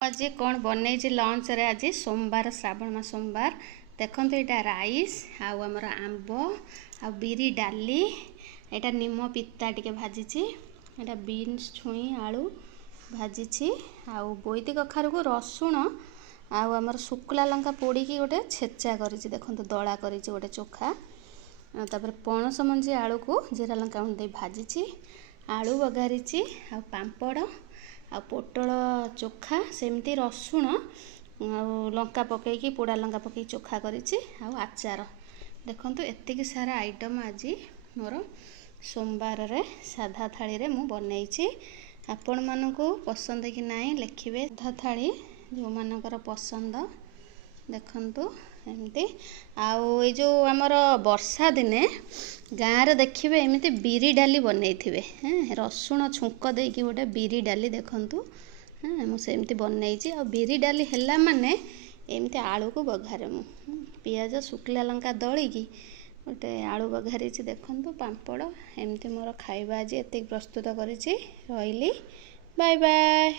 आज कौन बनई लंच रे आज सोमवार श्रावण मास सोमवार देखो यहाँ राइस आमर आंब आ बिरी डाली यहाँ निम पिता टे भाजी यहाँ बीन्स छुई आलू भाजी आउ बोईती कखारु को रसुण आमर शुक्ला लंका पोड़ी गोटे छेचा कर देखो दला कर गोटे चोखा तापर पणस मंजी आलू को जीरा लंका दे भाजी आलू बघारी आ पांपड़ आ पोटल चोखा सेमती रसुण आ लंका पकईकी पोड़ा लंका पकई चोखा करिछि आ आचार देखो एतिक सारा आइटम आज मोर सोमवार रे साधा थाली रे मु बनईछि। आपण मानकु पसंद कि नाही लिखिबे साधा थाली जो मानकर पसंद देखंतु एमती आउ ए जो आमर वर्षा दिने गाँव रे देखिबे एमती बिरी डाली बनईथिबे रसुण छुंक देकी गोटे बिरी डाली देखंतु मु सेमती बनईछि आ बिरी डाली हैला माने एमती आलू को बघारे मु पियाज शुक्ला लंका दली की गोटे आलू बघारी देखंतु पांपड़ एमती मोर खाइबा आज एतिक प्रस्तुत करिछि रहिली बाय बाय।